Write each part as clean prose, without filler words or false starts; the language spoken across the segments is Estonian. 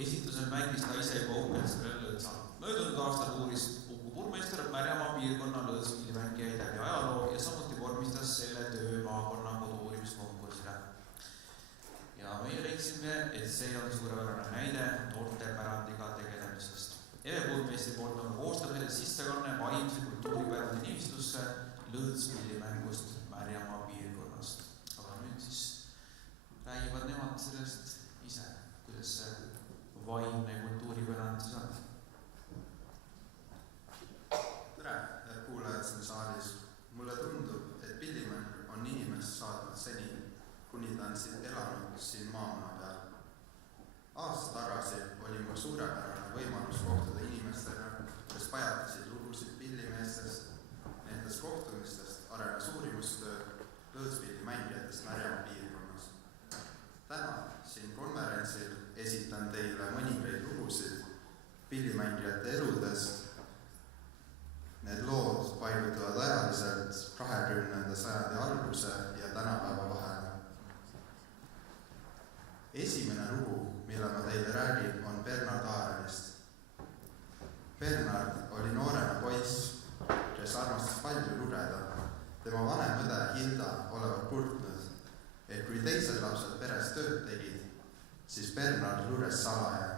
Esitusel mängis ta ise juba uhkelt sellel lõõtsal. Möödunud aastal uuris Uku Purmeister Märjamaa piirkonna lõõtspillimängijaid läbi ajaloo ja samuti vormistas selle töö maakonna kodu-uurimiskonkursile. Ja meie leidsime, et see on suurepärane näide noorte pärandiga tegelemisest. Eve Purmeistri poolt on koostamisel sissekanne vaimse kultuuripärandi nimistusse lõõtspillimängust Märjamaa piirkonnast. Aga nüüd siis räägivad nemad sellest ise, kuidas see vaimne kultuuripärand siis on. Tere, kuulajad siin saalis. Mulle tundub, et pillimäng on inimest saatnud seni, kuni ta on elanud siin maamuna peal. Aasta tagasi oli mul suurepärane võimalus kohtuda inimestega, kes pajatasid lugusid pillimeestest. Nendest kohtumistest arenes uurimustöö lõõtspillimängijatest Märjamaa piirkonnas. Täna siin konverentsil esitan teile mõningaid lugusid pillimängijate eludest. Need lood paigutuvad ajaliselt 20. sajandi alguse ja tänapäeva vahel. Esimene lugu, mille ma teile räägin, on Bernard Aarenist. Bernard oli noorena poiss, kes armastas palju lugeda. Tema vanem õde Hilda olevat kurtnud, et kui teised lapsed peres tööd tegid, siis Bernard luges salaja.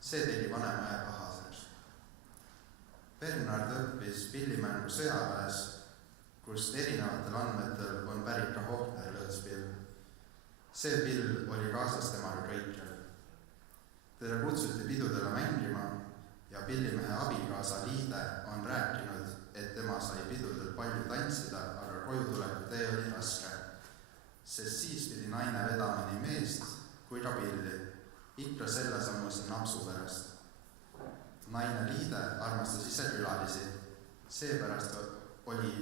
See tegi vanema õe pahaseks. Bernard õppis pillimängu sõjaväes, kust erinevatel andmetel on pärit ka Hohner lõõtspill. See pill oli kaasas temaga kõikjal. Teda kutsuti pidudele mängima ja pillimehe abikaasa Liide on rääkinud, et tema sai pidudel palju tantsida, aga koju tuleku tee oli raske, sest siis pidi naine vedama nii meest kui ka pilli, ikka selle sammuse napsu pärast. Naine Liide armastas ise külalisi, seepärast oli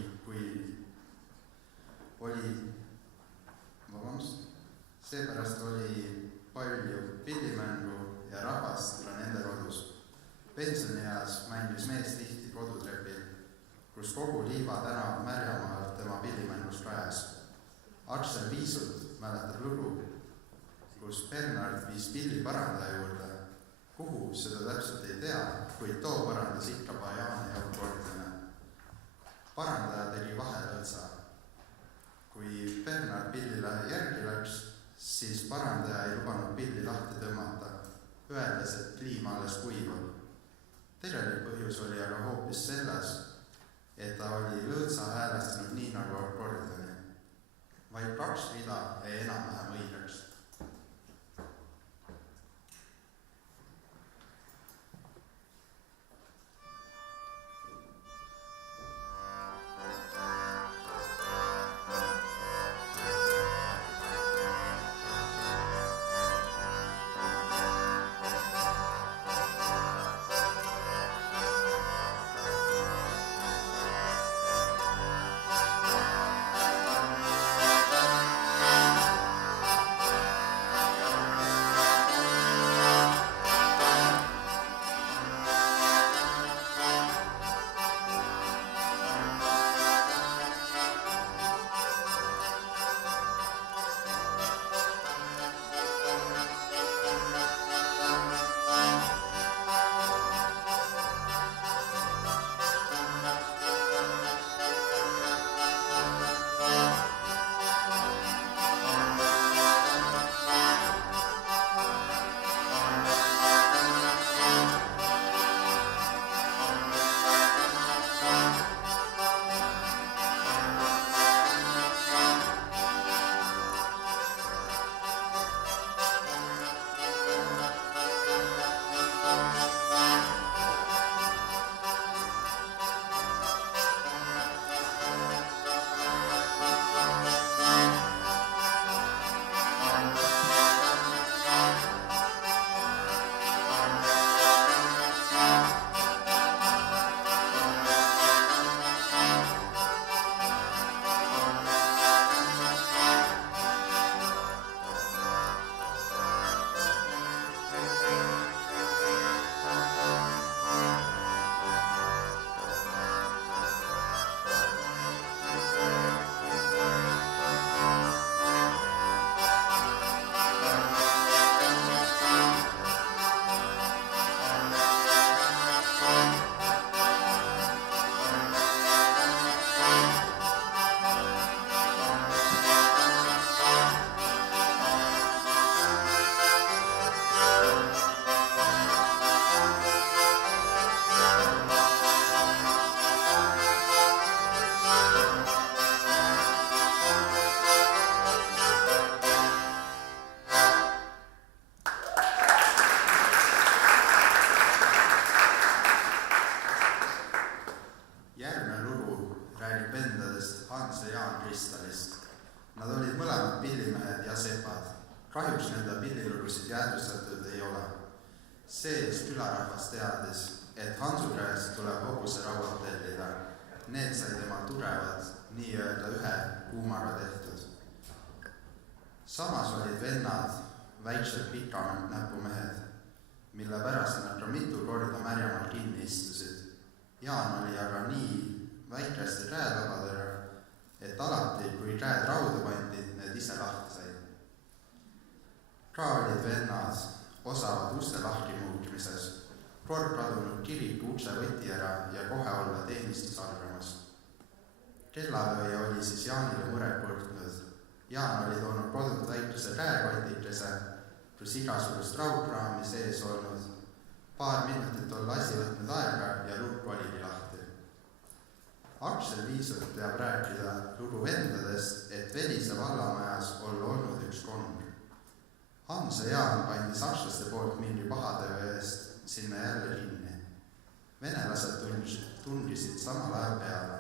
palju pillimängu ja rahvast ka nende kodus. Pensionieas mängis mees tihti kodutrepil, kus kogu Liiva tänav Märjamaal tema pillimängus kajas. Aksel Viisult mäletab lugu, kus Bernard viis pilli parandaja juurde. Kuhu, seda täpselt ei tea, kuid too parandas ikka Bajani ja Kortene. Parandaja tegi vahelõõtsa. Kui Bernard pillile järgi läks, siis parandaja ei lubanud pilli lahti tõmmata, öeldes, et kliim alles kuivab. Tegelik põhjus oli aga hoopis selles, et ta oli lõõtsa häälestanud nii nagu akordoni. Vaid 2 rida jäi enam-vähem õigeks. pillimehed ja sepad. Kahjuks nende pillilugusid jäädvustatud ei ole. Sees külarahvas teadis, et Hansu käest tuleb hobuse rauad tellida. Need sai tema tugevad, nii-öelda ühe kuumaga tehtud. Samas olid vennad väiksed pikad näpumehed, mille pärast nad ka mitu korda Märjamaal kinni istusid. Jaan oli aga nii väikeste käelabadega, et alati, kui käed rauda pandi, need ise lahti sai. Ka olid vennad osavad uste lahti muutmises. Kord kadunud kiriku ukse võti ära ja kohe olla teenistus algamas. Kellalööja oli siis Jaanile muret kurtnud. Jaan oli toonud kodult väikese käekotikese, kus igasugust raudkraami sees olnud. Paar minutit on lasi võtnud aega ja lukk oligi lahti. Aksel Viisut peab rääkida lugu vendadest, et Velise vallamajas olla olnud üks kong. Hans ja Jaan pandi sakslaste poolt mingi pahatöö eest sinna jälle kinni. Venelased tungisid samal ajal peale.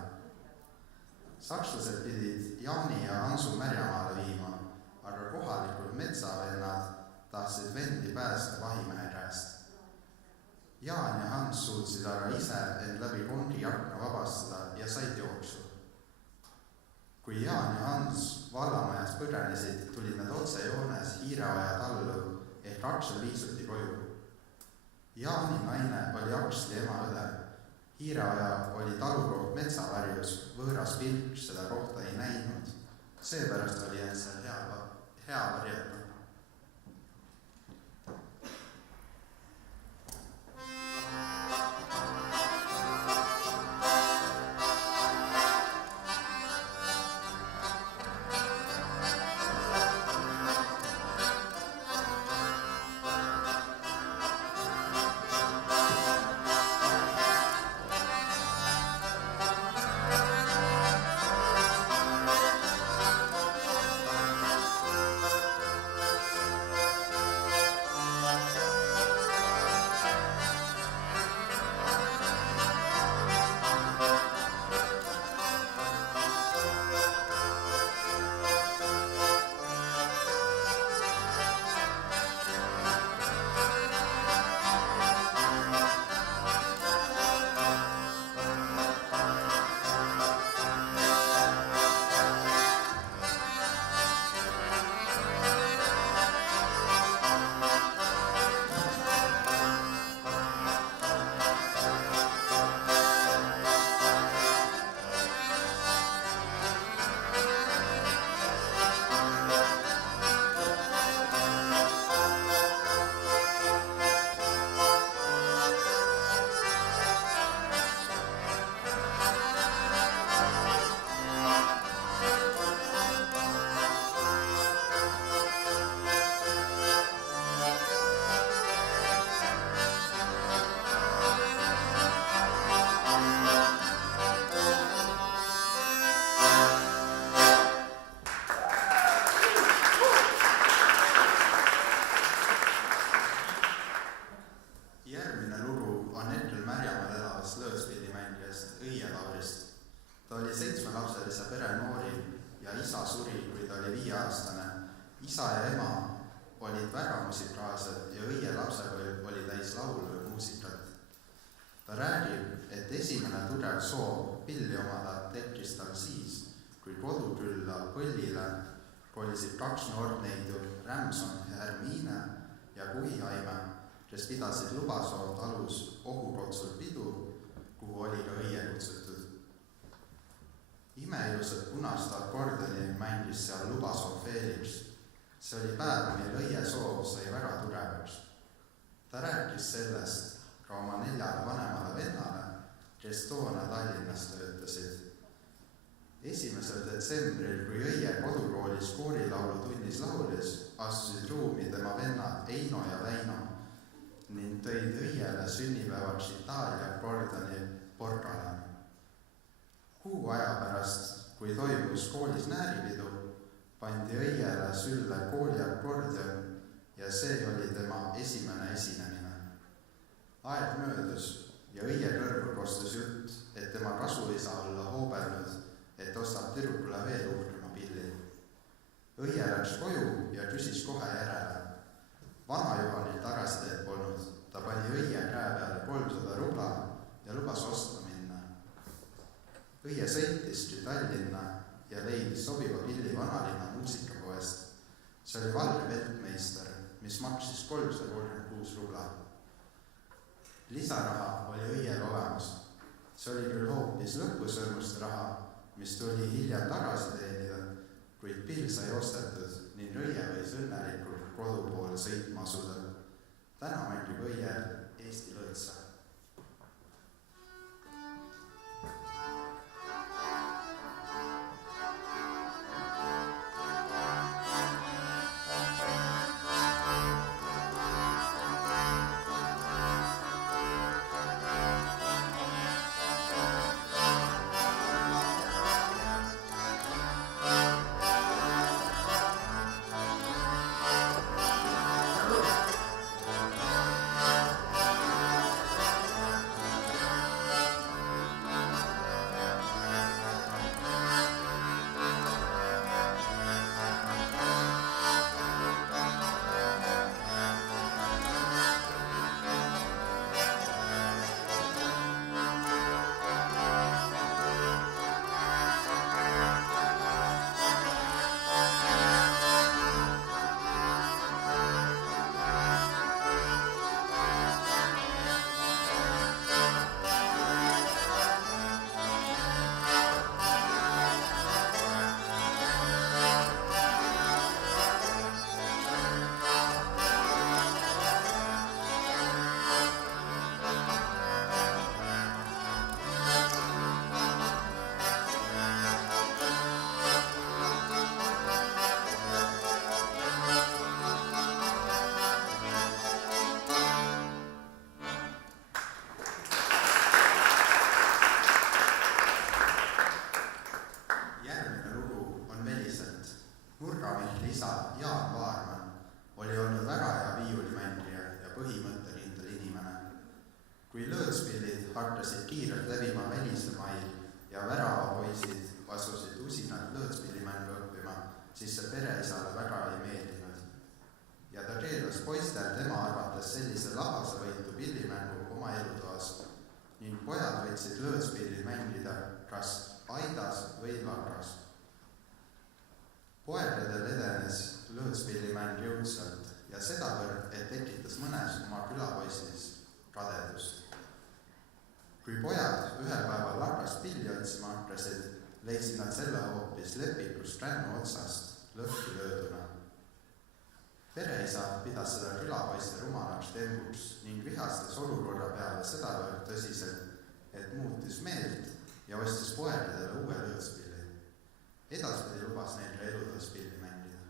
Sakslased pidid Jaani ja Hansu Märjamaale viima, aga kohalikud metsavennad tahtsid vendi päästa vahimehe käest. Jaan ja Hans suutsid aga ise end läbi kongi akna vabastada ja said jooksu. Kui Jaan ja Hans vallamajas põgenesid, tulid nad otsejoones Hiireoja tallu ehk Aksel Viisuti koju. Jaani naine oli Aksli ema õde. Hiireoja oli talukoht metsavarjus, võõras pilk seda kohta ei näinud. Seepärast oli end seal hea varjata. Ta oli 7-lapselise pere noori ja isa suri, kui ta oli 5-aastane. Isa ja ema olid väga musikaalsed ja õie lapsepõlv oli täis laulu ja muusikat. Ta räägib, et esimene tugev soov pilli omada tekkis tal siis, kui kodukülla Põllile kolisid 2 noort neidu, Rämson ja Hermiine ja Kuhiaime, kes pidasid Lubasoo talus Ohukotsul pidu, kuhu oli ka õie kutsutud. Imeilused punast akordioni mängis seal Lubasoo Felix. See oli päev, mil õie soov sai väga tugevaks. Ta rääkis sellest ka oma 4 vanemale vennale, kes toona Tallinnas töötasid. 1. detsembril, kui õie kodukoolis koorilaulu tunnis laulis, astusid ruumi tema vennad Eino ja Väino ning tõid õiele sünnipäevaks Itaalia akordoni Porcale. Kuu aja pärast, kui toimus koolis nääripidu, pandi õiele sülle kooliakordion ja see oli tema esimene esinemine. Aeg möödus ja õie kõrvu kostus jutt, et tema kasuisa olla hoobelnud, et ostab tüdrukule veel uhkema pilli. Õie läks koju ja küsis kohe järele. Vana Juhanil tagasiteed polnud, ta pani õie käe peale 300 rubla ja lubas ostma minna. Õie sõitiski Tallinna ja leidis sobiva pilli vanalinna muusikapoest. See oli valge Weltmeister, mis maksis 336 rubla. Lisaraha oli õiel olemas. See oli küll hoopis lõpusõrmuste raha, mis tuli hiljem tagasi teenida, kuid pill sai ostetud ning õie võis õnnelikult kodu poole sõitma asuda. Täna mängib õie Eesti lõõtsa. Kui lõõtspillid hakkasid kiirelt levima välisemail ja väravapoisid asusid usinalt lõõtspillimängu õppima, siis see pereisale väga ei meeldinud. Ja ta keelas poistel tema arvates sellise labasavõitu pillimängu oma elutoas ning pojad võtsid lõõtspillid mängida kas aidas või lagras. Poegadel edenes lõõtspillimäng jõudsalt ja sedavõrd, et tekitas mõnes oma külapoistis kadedust. Kui pojad ühel päeval lagrast pilli otsima hakkasid, leidsid nad selle hoopis lepikust rännu otsast lõhki lööduna. Pereisa pidas seda külapoiste rumalaks tembuks ning vihastas olukorra peale sedavõrd tõsiselt, et muutis meelt ja ostis poegadele uue lõõtspilli. Edaspidi lubas neil ka elutoas pilli mängida.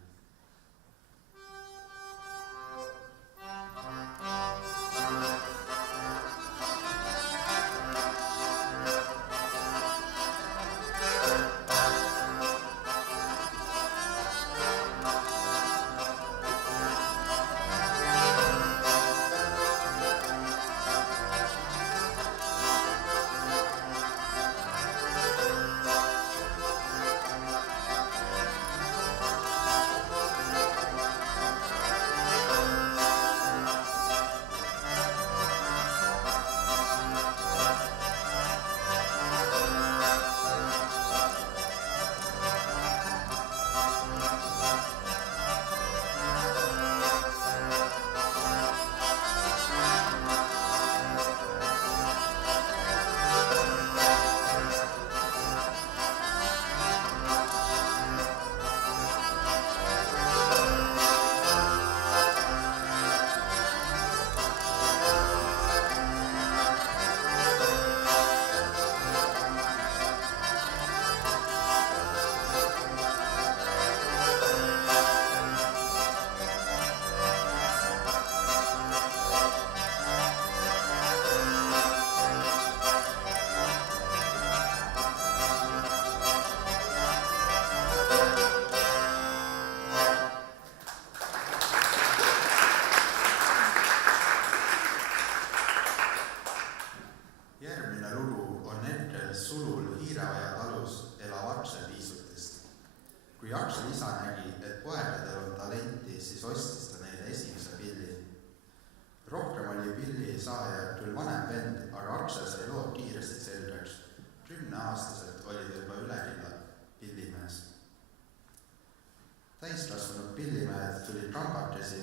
saaja küll vanem vend, aga Aksel sai lood kiiresti selgeks. 10-aastaselt oli ta juba ülekilla pillimees. Täiskasvanud pillimehed tulid rambakesi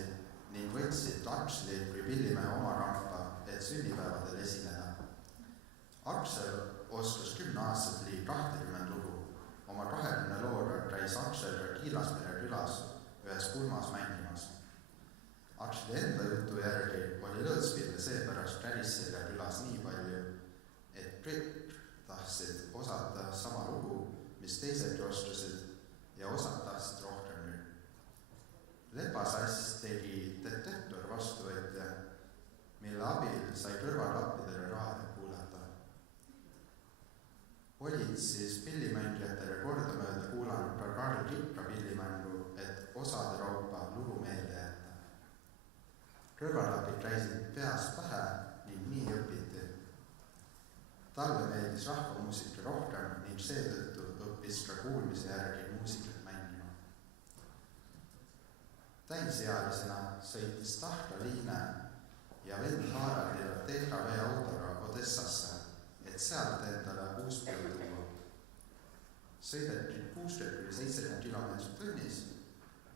ning võtsid Aksli kui pillimehe oma rampa, et sünnipäevadel esineda. Aksel oskas 10-aastaselt ligi 20 lugu. Oma 20 looga käis Aksel ka Kiilaspere külas ühes pulmas mängimas. Aksli enda jutu järgi oli lõõtspille seepärast Kärisselja külas nii palju, et kõik tahtsid osata sama lugu, mis teisedki oskasid ja osad tahtsid rohkem nüüd. Lepasass tegi detektor vastuvõtja, mille abil sai kõrvaklappidele raadiot kuulata. Olid siis pillimängijatele kordamööda kuulanud ka Karl Rikka pillimängu, et osade raupa lugu meelde jätta. Kõrvaklapid käisid peast pähe ning nii õpiti. Talle meeldis rahvamuusika rohkem ning seetõttu õppis ka kuulmise järgi muusikat mängima. Täisealisena sõitis Tahra Liine ja vend Haaraldile THV autoga Odessasse, et sealt endale uus põld tuua. Sõideti 60-70 kilomeetrit tunnis,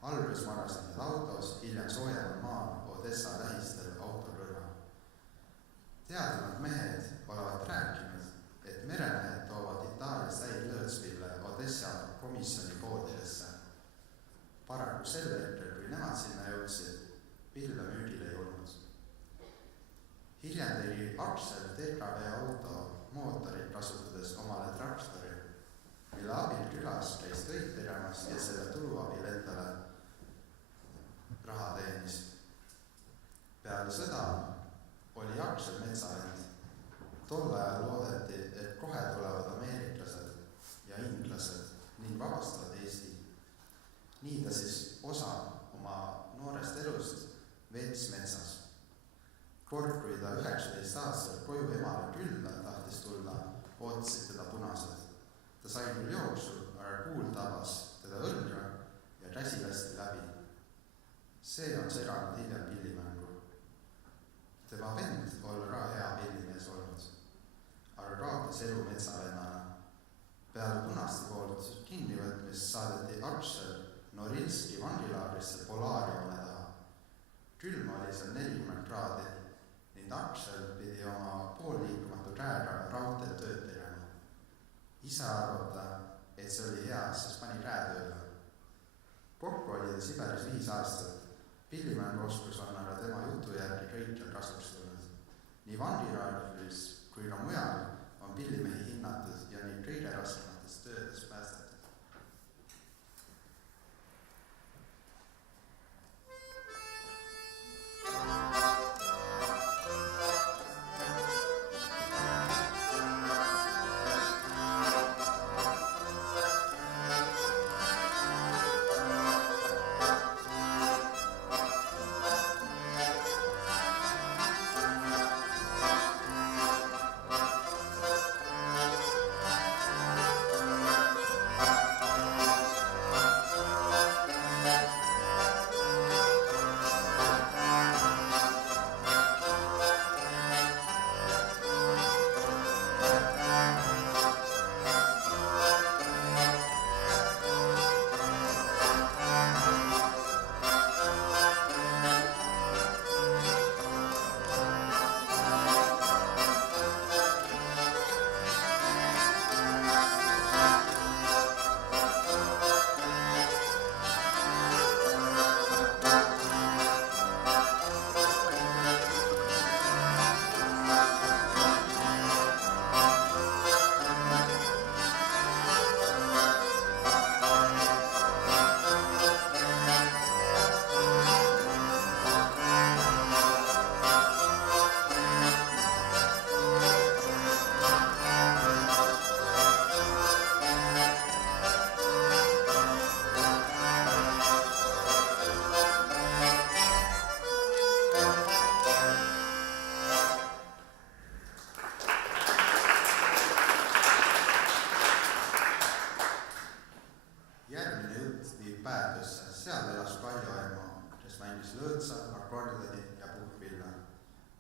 alguses marasid need autos, hiljem soojemal maal Odessa lähistel auto kõrval. Teadnud mehed olevat rääkinud, et meremehed toovad Itaalias täid lõõtspille Odessa komisjoni poodidesse. Paraku sel hetkel, kui nemad sinna jõudsid, pille müügil ei olnud. Hiljem tegi Aksel TKV auto mootorit kasutades omale traktori, mille abil külas käis töid tegemas ja selle tulu abil endale raha teenis. Peale sõda oli Aksel metsavend. Tol ajal loodeti, et kohe tulevad ameeriklased ja inglased ning vabastavad Eesti. Nii ta siis osa oma noorest elust veets metsas. Kord, kui ta 19-aastaselt koju emale külla tahtis tulla, ootasid teda punased. Ta sai küll jooksu, aga kuul tabas teda õlga ja käsi lasti läbi. See on seganud hiljem pillimängu. Tema vend oli ka hea pillimees olnud, aga kaotas elu metsavennana. Peale punaste poolt kinnivõtmist saadeti Aksel Norilski vangilaagrisse Polaarjoone taha. Külm oli seal 40 kraadi ning Aksel pidi oma poolliikumatu käega raudteel tööd tegema. Isa arvata, et see oli hea, sest pani käe tööle. Kokku oli ta Siberis 5 aastat. Pillimänguoskus on aga tema jutu järgi kõikjal kasuks tulnud. Nii vangilaagrisse kui ka mujal on pillimehi hinnatud ja neid kõige raskemates töödes päästetud.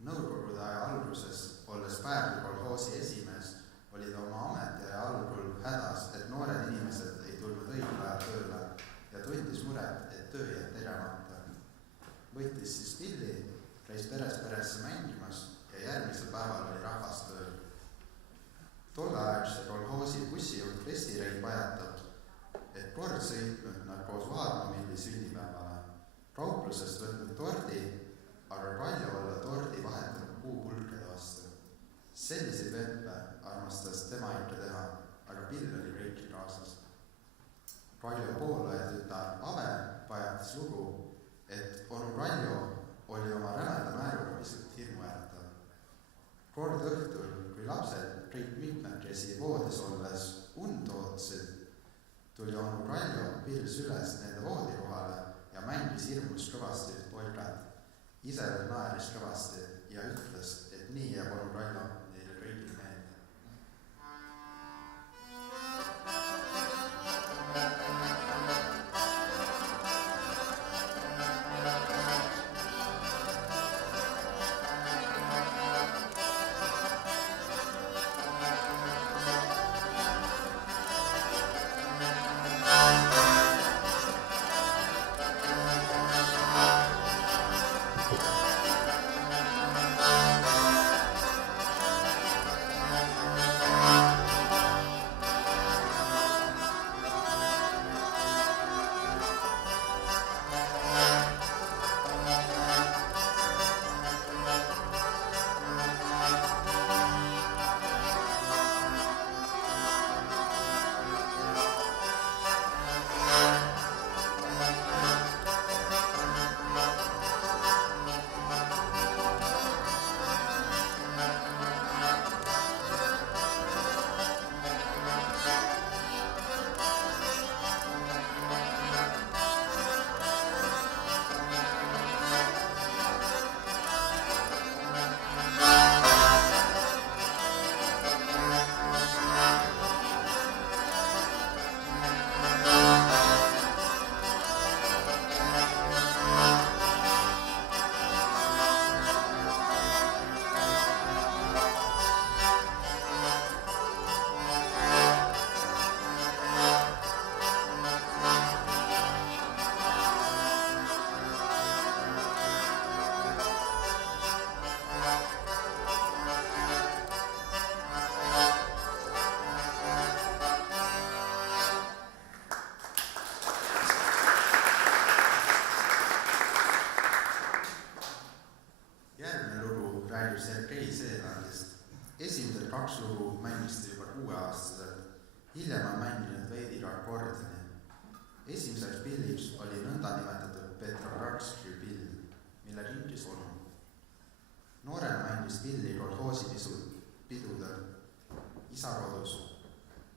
Nõukogude aja alguses, olles Päärdü kolhoosi esimees, oli ta oma ametiaja algul hädas, et noored inimesed ei tulnud õigel ajal tööle ja tundis muret, et töö jäi tegemata. Võttis siis pilli, käis perest peresse mängimas ja järgmisel päeval oli rahvas tööl. Tolleaegse kolhoosi bussijuht Vestirei pajatab, et kord sõitnud nad koos Vaarmamilli sünnipäevale, kauplusest võtnud tordi, aga Kaljo olla tordi vahetanud puupulkede vastu. Selliseid veppe armastas tema ikka teha, aga pill oli kõiki kaasas. Kaljo poolaja tütar Ave pajatas lugu, et onu Kaljo oli oma rämeda naeruga pisut hirmuäratav. Kord õhtul, kui lapsed kõik mitmekesi voodis olles und ootasid, tuli onu Kaljo pils üles nende voodi kohale ja mängis hirmus kõvasti üht polkat. Ise veel naeris kõvasti ja ütles, et nii jääb onu Kaljo neile kõigil meelde. Esimesed 2 lugu mängiste juba 6-aastaselt, hiljem on mänginud veidi ka akordioni. Esimeseks pilliks oli nõndanimetatud Petrogradski pill, mille kinkis onu. Noorena mängis pilli kolhoosi pidudel, isa kodus.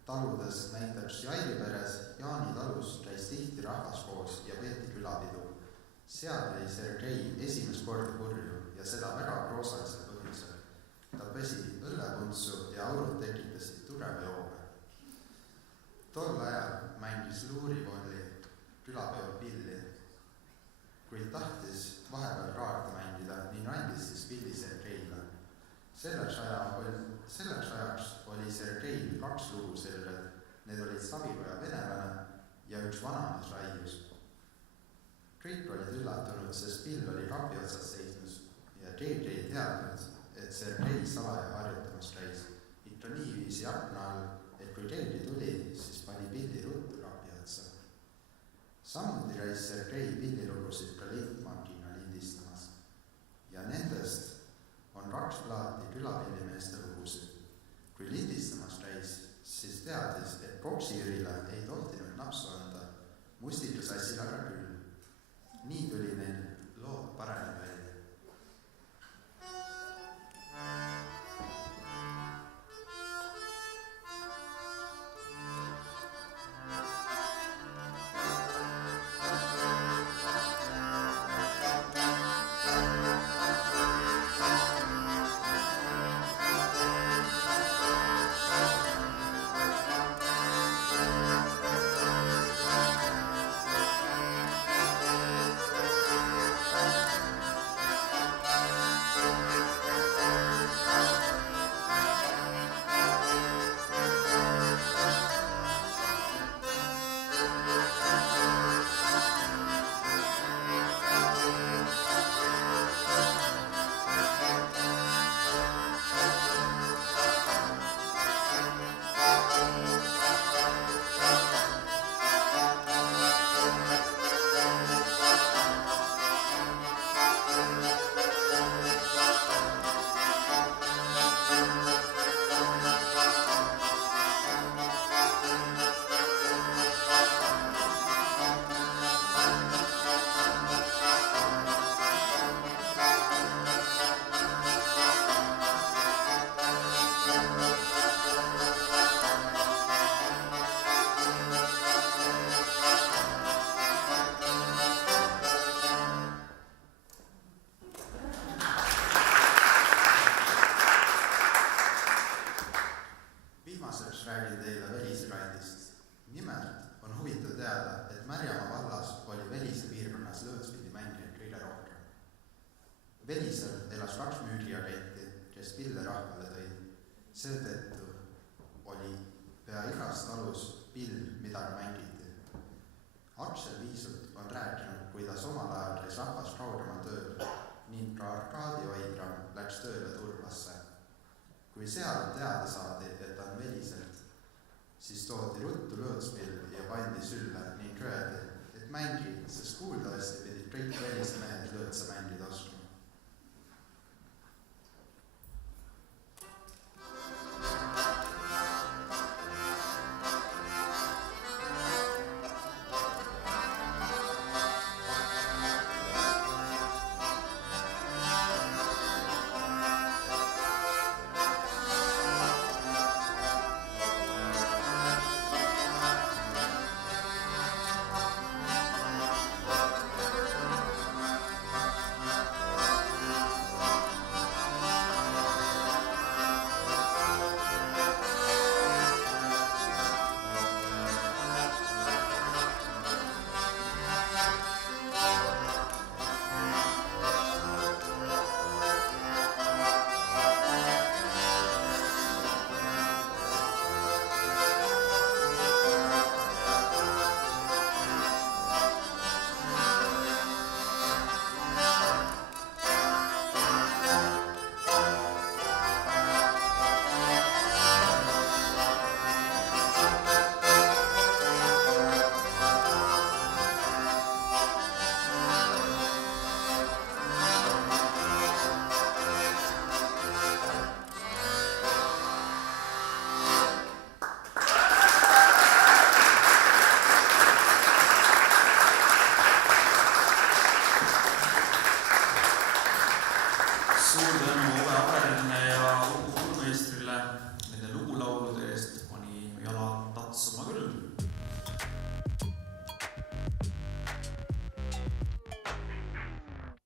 Taludes näiteks Jairi peres Jaani talus käis tihti rahvas koos ja peeti külapidu. Seal jäi Sergei esimest korda purju ja seda väga proosalisel põhjusel. Ta pesi õllepuntsu ja aurud tekitasid tugeva jooga. Tol ajal mängis luurikolli külapeol pilli, kuid tahtis vahepeal kaarte mängida ning andis siis pilli Sergeile. Selleks ajaks oli Sergeil 2 lugu selged, need olid Savipoja venelane ja üks vanamees raius. Kõik olid üllatunud, sest pill oli kapi otsas seisnud ja keegi ei teadnud, et Sergei salaja harjutamas käis. Ikka niiviisi akna all, et kui keegi tuli, siis pani pilli ruttu kapi otsa. Samuti käis Sergei pillilugusid ka lintmakina lindistamas ja nendest on 2 plaati külapillimeeste lugusid. Kui lindistamas käis, siis teadis, et Koksi-Jürile ei tohtinud napsu anda, Mustikasassile aga küll. Nii tuli neil lood paremini välja. Velisel elas 2 müügiagenti, kes pille rahvale tõid. Seetõttu oli pea igas talus pill, mida mängiti. Aksel Viisut on rääkinud, kuidas omal ajal käis rahvas Raudama tööl ning ka Arkadi Oidram läks tööle Turbasse. Kui seal teada saadi, et on Veliselt, siis toodi ruttu lõõtspill ja pandi sülle ning öeldi, et mängi, sest kuuldavasti pidid kõik Velise mehed lõõtsa mängida oskuma. Suur tänu